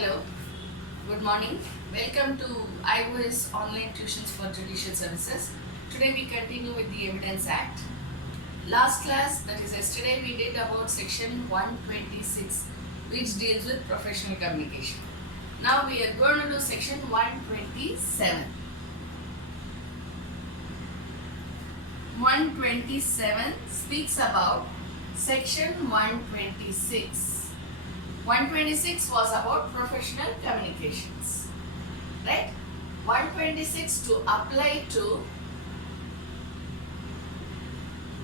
Hello, good morning. Welcome to iOS Online Tuitions for Judicial Services. Today we continue with the Evidence Act. Last class, that is yesterday, we did about section 126 which deals with professional communication. Now we are going to do section 127. 127 speaks about section 126. 126 was about professional communications, right? 126 to apply to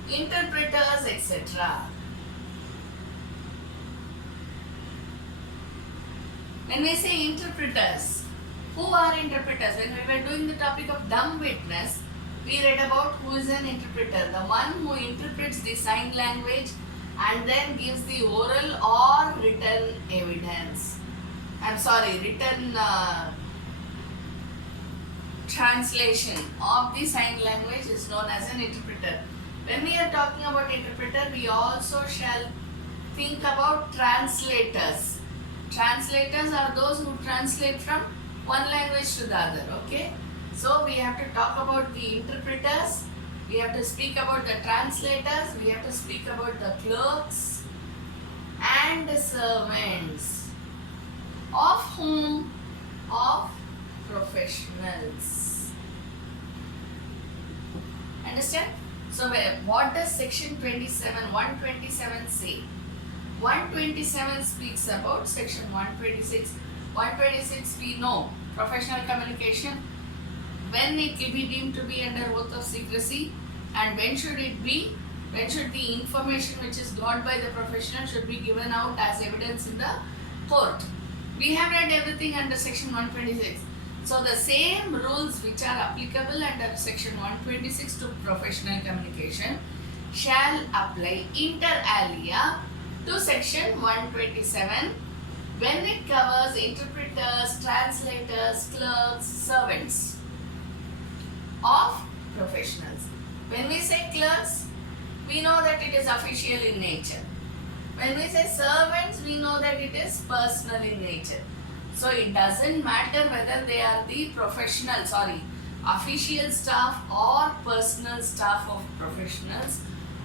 interpreters, etc. When we say interpreters, who are interpreters? When we were doing the topic of dumb witness, we read about who is an interpreter, the one who interprets the sign language and then gives the oral or written evidence. Written translation of the sign language is known as an interpreter. When we are talking about interpreter, we also shall think about translators. Translators are those who translate from one language to the other, okay? So we have to talk about the interpreters, we have to speak about the translators, we have to speak about the clerks and the servants. Of whom? Of professionals. Understand? So what does section 127 say? 127 speaks about section 126. 126 we know, professional communication. When it will be deemed to be under oath of secrecy, and when should it be? When should the information which is got by the professional should be given out as evidence in the court? We have read everything under section 126. So the same rules which are applicable under section 126 to professional communication shall apply inter alia to section 127 when it covers interpreters, translators, clerks, servants of professionals. When we say clerks, we know that it is official in nature. When we say servants, we know that it is personal in nature. So it doesn't matter whether they are the official staff or personal staff of professionals.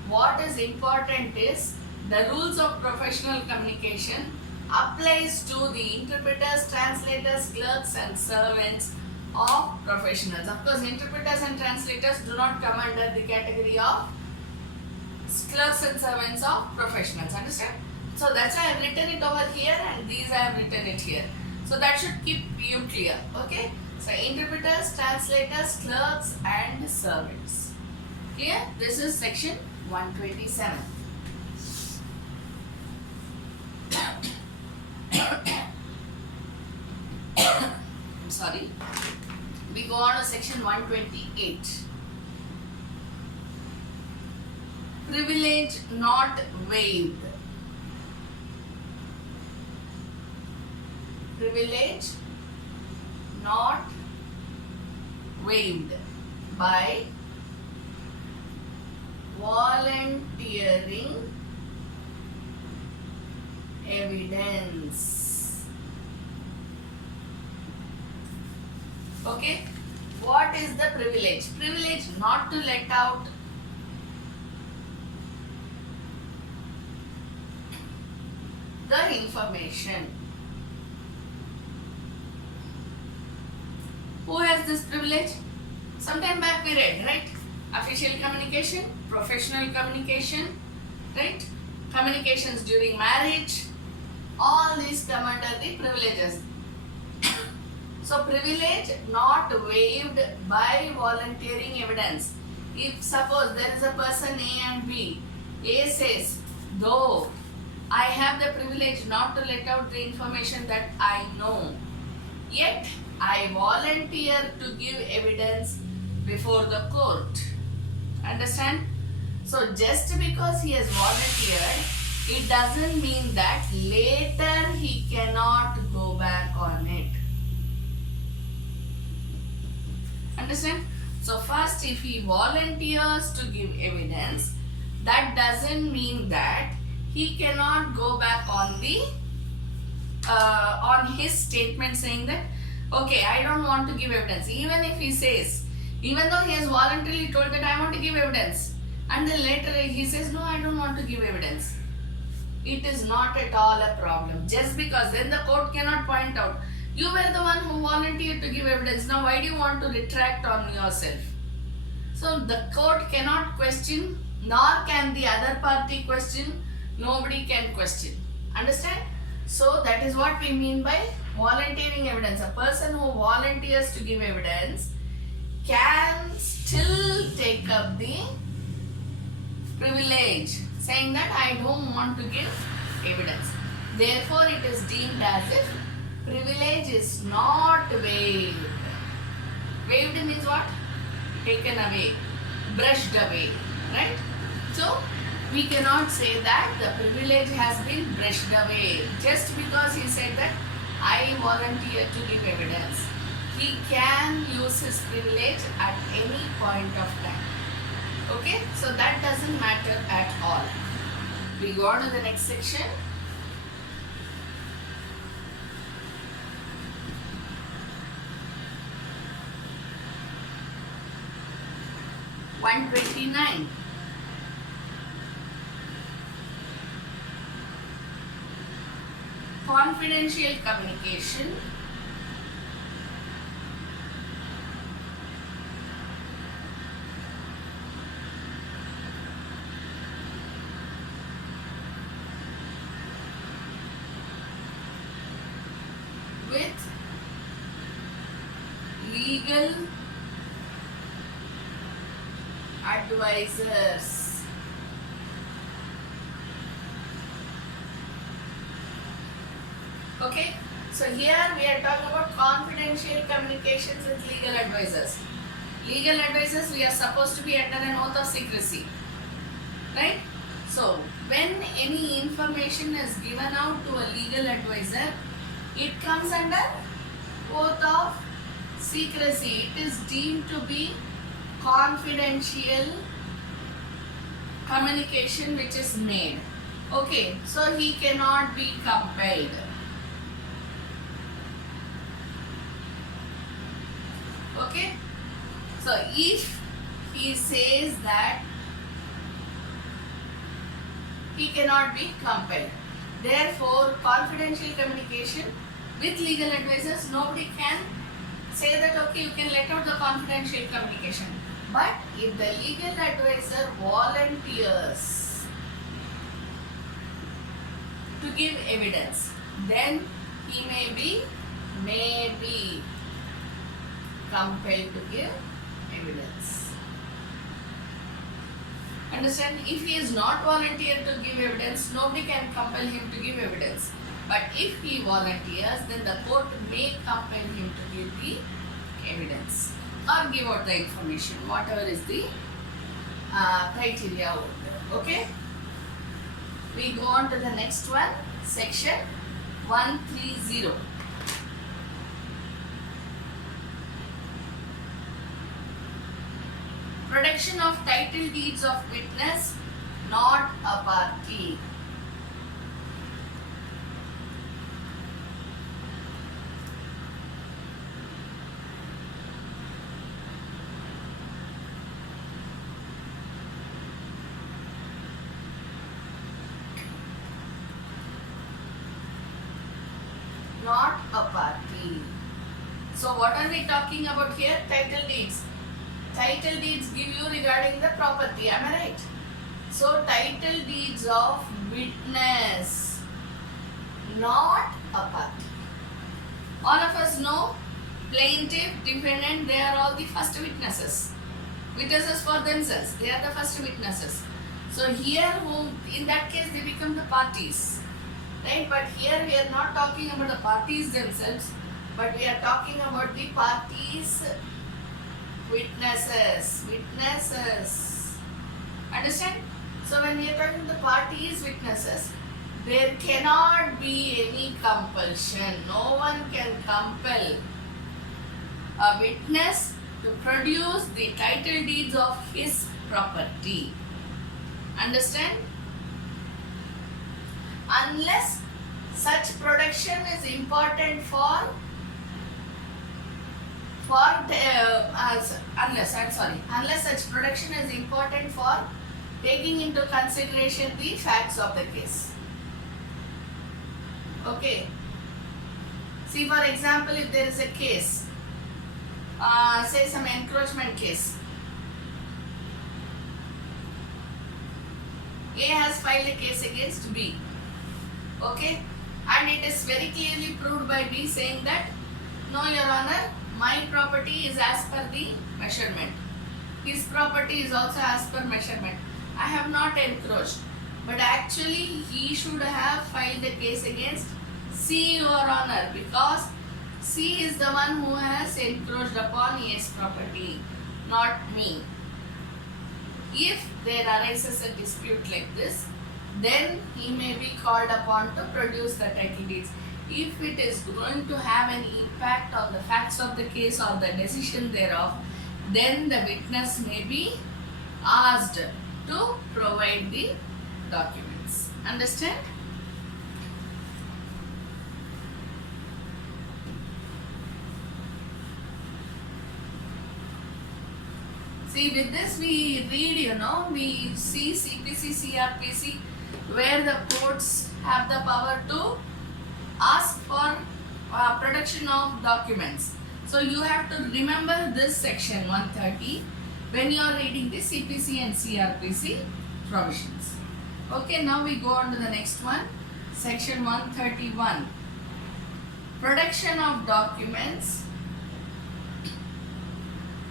What is important is the rules of professional communication applies to the interpreters, translators, clerks and servants of professionals. Of course, interpreters and translators do not come under the category of clerks and servants of professionals. Understand? So that's why I have written it over here and these I have written it here. So that should keep you clear. Okay? So interpreters, translators, clerks and servants. Clear? This is section 127. I'm sorry. We go on to section 128. Privilege not waived. Privilege not waived by volunteering evidence. Okay, what is the privilege? Privilege not to let out the information. Who has this privilege? Sometime back we read, right? Official communication, professional communication, right? Communications during marriage, all these come under the privileges. So privilege not waived by volunteering evidence. If suppose there is a person A and B, A says, though I have the privilege not to let out the information that I know, yet I volunteer to give evidence before the court. Understand? So just because he has volunteered, it doesn't mean that later he cannot go back on it. Understand? So first, if he volunteers to give evidence, that doesn't mean that he cannot go back on the on his statement saying that, okay, I don't want to give evidence. Even if he says, even though he has voluntarily told that I want to give evidence, and then later he says, no, I don't want to give evidence, it is not at all a problem. Just because then the court cannot point out, you were the one who volunteered to give evidence, now why do you want to retract on yourself? So the court cannot question, nor can the other party question, nobody can question. Understand? So that is what we mean by volunteering evidence. A person who volunteers to give evidence can still take up the privilege, saying that I don't want to give evidence. Therefore, it is deemed as if privilege is not waived. Waived means what? Taken away, brushed away, right? So, we cannot say that the privilege has been brushed away just because he said that I volunteer to give evidence. He can use his privilege at any point of time. Okay, so that doesn't matter at all. We go on to the next section. (129). Confidential communication with legal advisors. Okay, so here we are talking about confidential communications with legal advisors. Legal advisors, we are supposed to be under an oath of secrecy, right? So when any information is given out to a legal advisor, it comes under oath of secrecy. It is deemed to be confidential communication which is made. Okay, so he cannot be compelled. Okay, so if he says that he cannot be compelled, therefore confidential communication with legal advisors, nobody can say that okay, you can let out the confidential communication. But if the legal advisor volunteers to give evidence, then he may be compelled to give evidence. Understand? If he is not volunteered to give evidence, nobody can compel him to give evidence. But if he volunteers, then the court may compel him to give the evidence or give out the information, whatever is the criteria out there. Okay? We go on to the next one, section 130. Production of title deeds of witness, not a party. Not a party. So what are we talking about here? Title deeds. Title deeds give you regarding the property, am I right? So title deeds of witness, not a party. All of us know plaintiff, defendant, they are all the first witnesses. Witnesses for themselves, they are the first witnesses. So here, in that case, they become the parties. Right? But here we are not talking about the parties themselves, but we are talking about the parties' witnesses. Understand? So when we are talking the parties' witnesses, there cannot be any compulsion. No one can compel a witness to produce the title deeds of his property. Understand? Unless such production production is important unless such production is important for taking into consideration the facts of the case. Okay. See, for example, if there is a case, say some encroachment case. A has filed a case against B. Okay. And it is very clearly proved by B saying that, no, Your Honor, my property is as per the measurement. His property is also as per measurement. I have not encroached. But actually, he should have filed the case against C, Your Honor, because C is the one who has encroached upon A's property, not me. If there arises a dispute like this, then he may be called upon to produce the title deeds. If it is going to have an impact on the facts of the case or the decision thereof, then the witness may be asked to provide the documents. Understand? See, with this we read, we see CPC, CRPC, where the courts have the power to ask for production of documents. So you have to remember this section 130 when you are reading the CPC and CRPC provisions. Okay, now we go on to the next one, section 131. Production of documents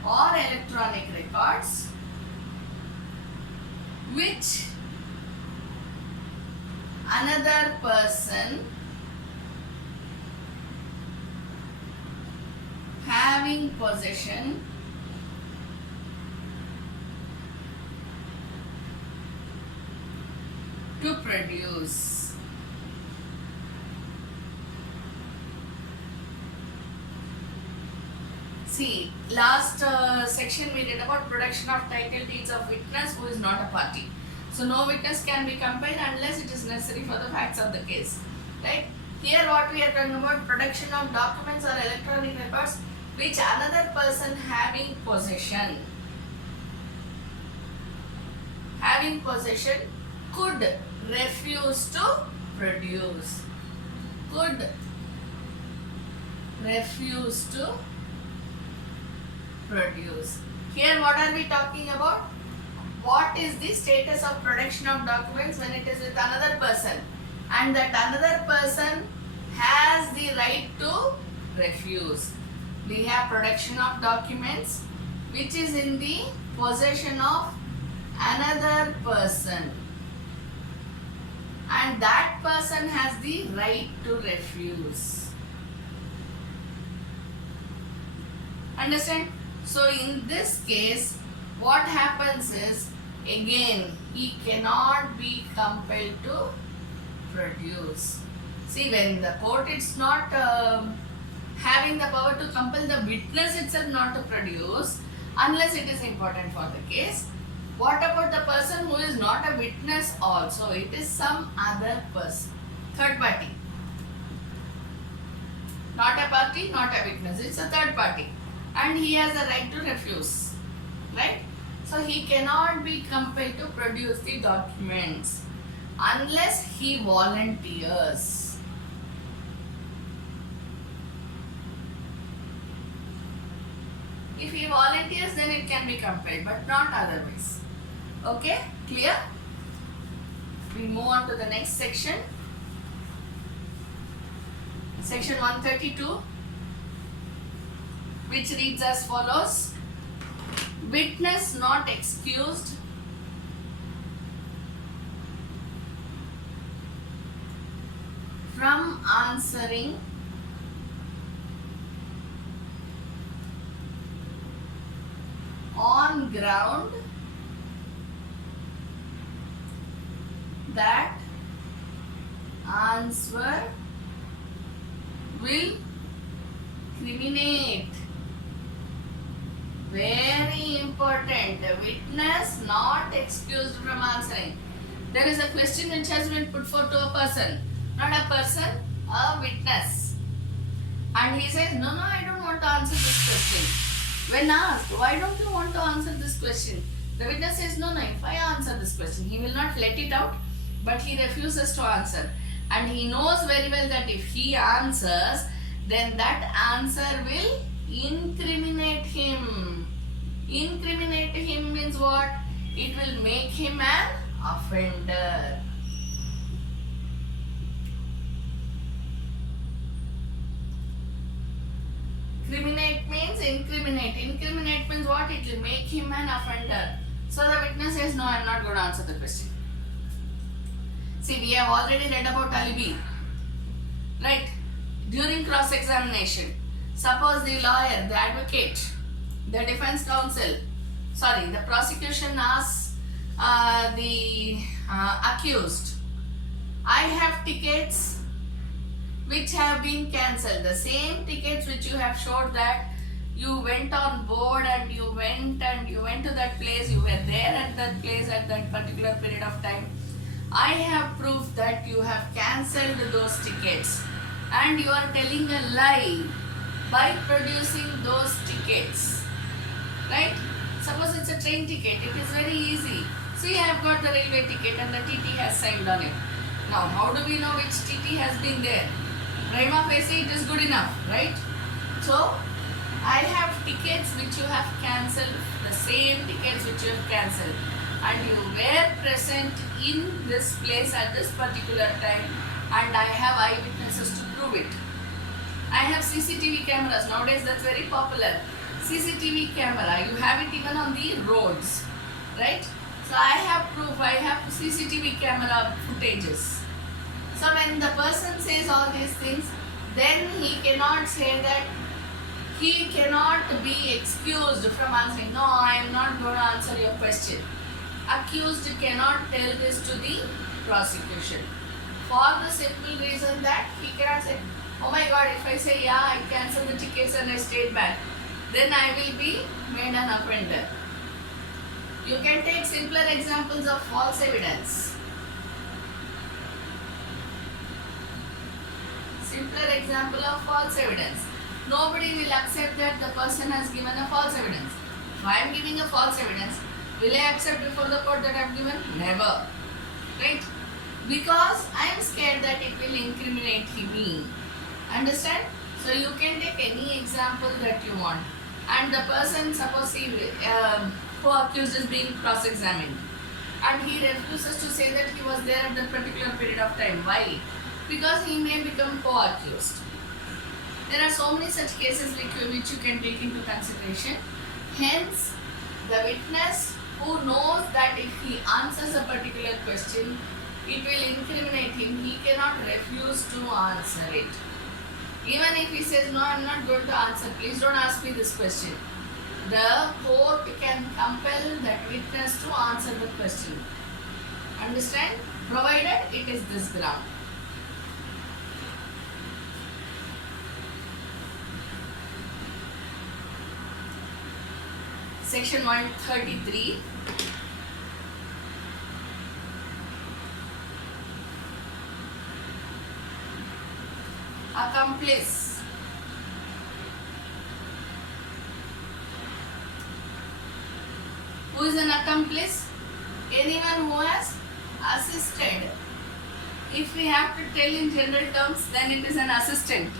or electronic records which another person having possession to produce. See, last section we did about production of title deeds of witness who is not a party. So no witness can be compelled unless it is necessary for the facts of the case. Right? Here what we are talking about, production of documents or electronic records which another person having possession could refuse to produce. Could refuse to produce. Here what are we talking about? What is the status of production of documents when it is with another person and that another person has the right to refuse. We have production of documents which is in the possession of another person and that person has the right to refuse. Understand? So in this case, what happens is, again, he cannot be compelled to produce. See, when the court is not having the power to compel the witness itself not to produce, unless it is important for the case. What about the person who is not a witness also? It is some other person, third party. Not a party, not a witness. It's a third party. And he has a right to refuse. Right? So he cannot be compelled to produce the documents unless he volunteers. If he volunteers, then it can be compelled, but not otherwise. Okay? Clear? We move on to the next section. Section 132, which reads as follows. Witness not excused from answering on ground that answer will criminate. Very important. Witness not excused from answering. There is a question which has been put forth to a person. Not a person, a witness witness. And he says, no, I don't want to answer this question. When asked, why don't you want to answer this question? The witness says, no, if I answer this question, he will not let it out, but he refuses to answer. And he knows very well that if he answers, then that answer will incriminate him. Incriminate him means what? It will make him an offender. Criminate means incriminate. Incriminate means what? It will make him an offender. So the witness says, no, I am not going to answer the question. See, we have already read about alibi. Right? During cross-examination, suppose the lawyer, the advocate, the defense counsel, the prosecution asks the accused, I have tickets which have been cancelled. The same tickets which you have showed that you went on board and you went to that place, you were there at that place at that particular period of time. I have proof that you have cancelled those tickets and you are telling a lie by producing those tickets. Right? Suppose it's a train ticket, it is very easy. See, I have got the railway ticket and the TT has signed on it. Now, how do we know which TT has been there? Prima facie, it is good enough, right? So, I have tickets which you have cancelled, the same tickets which you have cancelled, and you were present in this place at this particular time, and I have eyewitnesses to prove it. I have CCTV cameras. Nowadays, that's very popular. CCTV camera, you have it even on the roads, right? So I have proof, I have CCTV camera footages. So when the person says all these things, then he cannot say that he cannot be excused from answering. No, I am not going to answer your question. Accused cannot tell this to the prosecution for the simple reason that he cannot say, oh my God, if I say yeah, I cancelled the tickets and I stayed back, then I will be made an offender. You can take simpler examples of false evidence. Simpler example of false evidence. Nobody will accept that the person has given a false evidence. If I am giving a false evidence, will I accept before the court that I have given? Never. Right? Because I am scared that it will incriminate me. Understand? So you can take any example that you want. And the person, suppose who accused is being cross-examined, and he refuses to say that he was there at that particular period of time. Why? Because he may become co-accused. There are so many such cases which you can take into consideration. Hence, the witness who knows that if he answers a particular question, it will incriminate him, he cannot refuse to answer it. Even if he says, no, I am not going to answer, please don't ask me this question. The court can compel that witness to answer the question. Understand? Provided it is this ground. Section 133. Accomplice. Who is an accomplice? Anyone who has assisted. If we have to tell in general terms, then it is an assistant.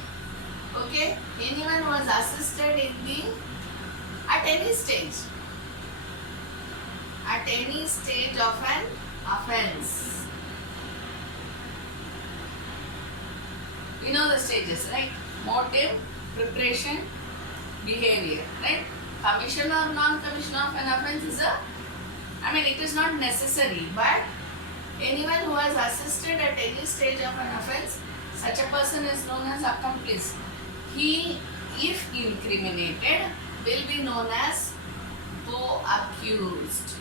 Okay? Anyone who has assisted at any stage. At any stage of an offense. We know the stages, right? Motive, preparation, behavior, right? Commission or non-commission of an offense is it is not necessary, but anyone who has assisted at any stage of an offense, such a person is known as accomplice. He, if incriminated, will be known as co-accused.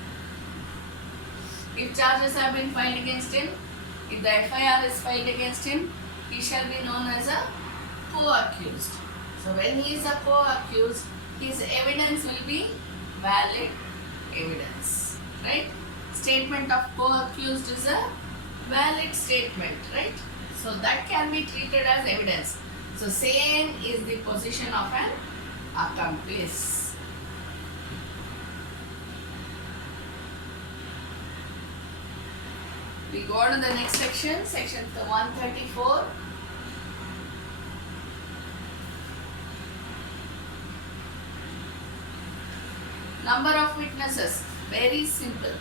If charges have been filed against him, if the FIR is filed against him, he shall be known as a co-accused. So when he is a co-accused, his evidence will be valid evidence. Right? Statement of co-accused is a valid statement. Right? So that can be treated as evidence. So same is the position of an accomplice. We go on to the next section, section 134. Number of witnesses, very simple.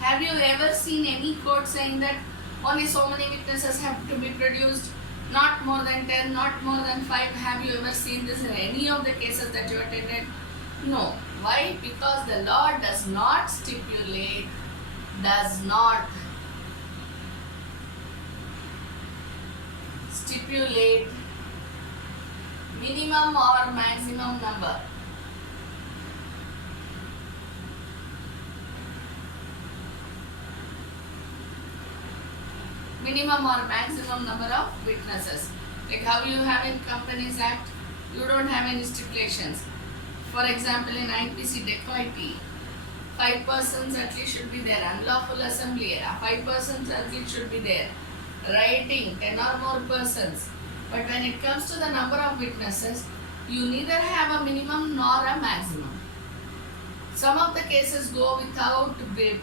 Have you ever seen any court saying that only so many witnesses have to be produced, not more than 10, not more than 5? Have you ever seen this in any of the cases that you attended? No. Why? Because the law does not stipulate, minimum or maximum number. Minimum or maximum number of witnesses. Like how you have in Companies Act, you don't have any stipulations. For example, in IPC dacoity, 5 persons at least should be there. Unlawful assembly, 5 persons at least should be there. Writing, 10 or more persons. But when it comes to the number of witnesses, you neither have a minimum nor a maximum. Some of the cases go without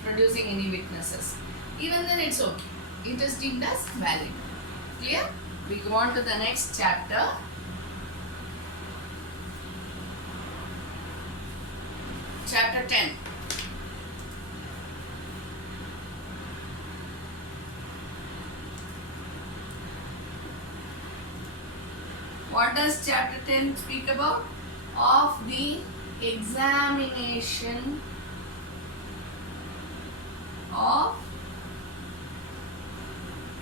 producing any witnesses. Even then it's okay. It is deemed as valid. Clear? We go on to the next chapter. Chapter 10. What does chapter 10 speak about? Of the examination of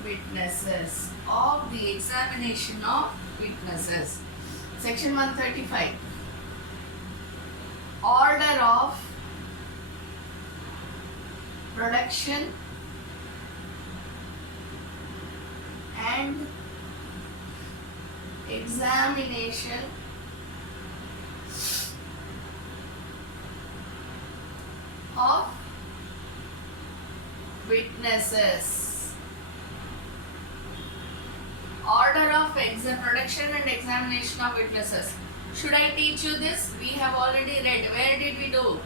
witnesses. Of the examination of witnesses. Section 135. Order of production and examination of witnesses. Order of production and examination of witnesses. Should I teach you this? We have already read. Where did we do?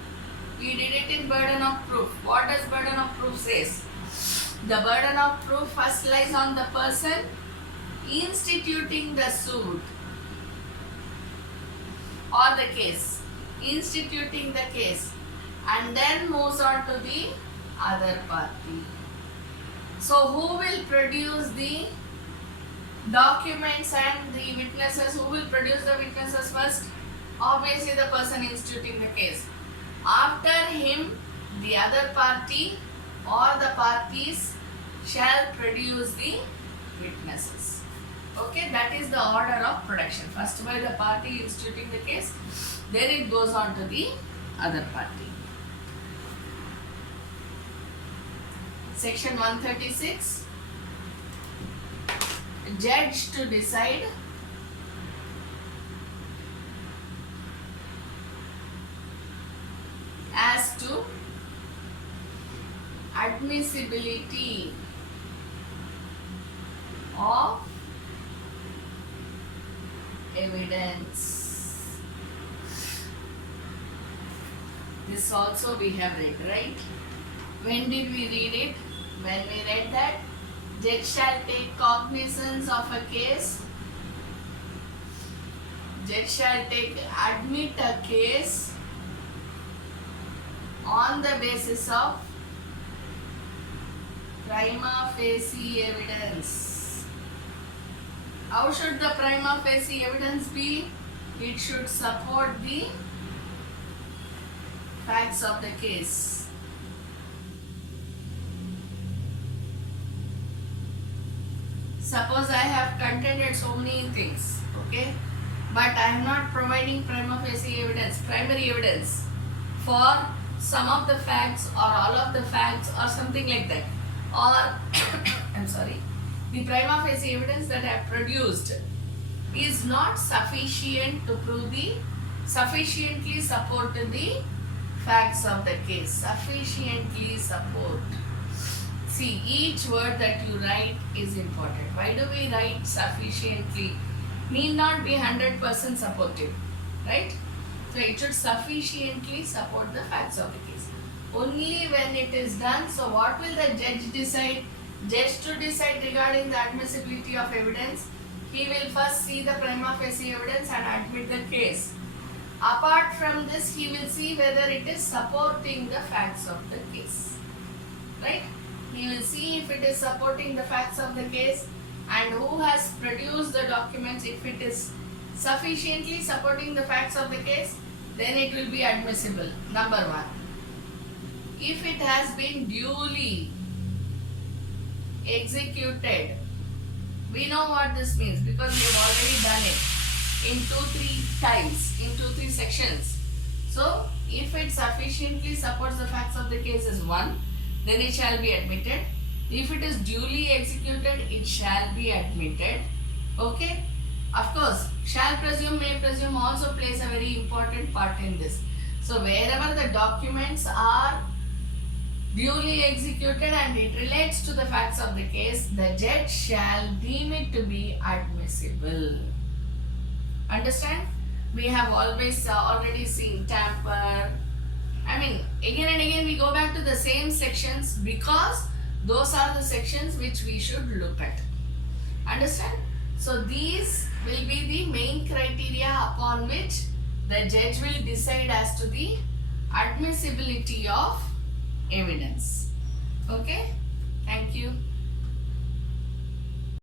We did it in burden of proof. What does burden of proof says? The burden of proof first lies on the person instituting the suit or the case. Instituting the case and then moves on to the other party. So who will produce the documents and the witnesses? Who will produce the witnesses first? Obviously the person instituting the case. After him, the other party or the parties shall produce the witnesses. Okay, that is the order of production. First by the party instituting the case, then it goes on to the other party. Section 136. Judge to decide as to admissibility of evidence. This also we have read, right? When did we read it? When we read that judge shall take cognizance of a case. Judge shall admit a case on the basis of prima facie evidence. How should the prima facie evidence be? It should support the facts of the case. Suppose I have contended so many things, okay, but I am not providing prima facie evidence, primary evidence for some of the facts or all of the facts or something like that, or I'm sorry, the prima facie evidence that I have produced is not sufficient to prove sufficiently support the facts of the case. Sufficiently support. See, each word that you write is important. Why do we write sufficiently? Need not be 100% supportive, right? So it should sufficiently support the facts of the case. Only when it is done, so what will the judge decide? Judge to decide regarding the admissibility of evidence, he will first see the prima facie evidence and admit the case. Apart from this, he will see whether it is supporting the facts of the case, right? He will see if it is supporting the facts of the case and who has produced the documents. If it is sufficiently supporting the facts of the case, then it will be admissible. Number one. If it has been duly executed, we know what this means because we have already done it in 2-3 times, in 2-3 sections. So, if it sufficiently supports the facts of the case is 1, then it shall be admitted. If it is duly executed, it shall be admitted. Okay? Of course, shall presume, may presume also plays a very important part in this. So, wherever the documents are duly executed and it relates to the facts of the case, the judge shall deem it to be admissible. Understand? We have always already seen tamper. I mean, again and again we go back to the same sections because those are the sections which we should look at. Understand? So these will be the main criteria upon which the judge will decide as to the admissibility of evidence. Okay? Thank you.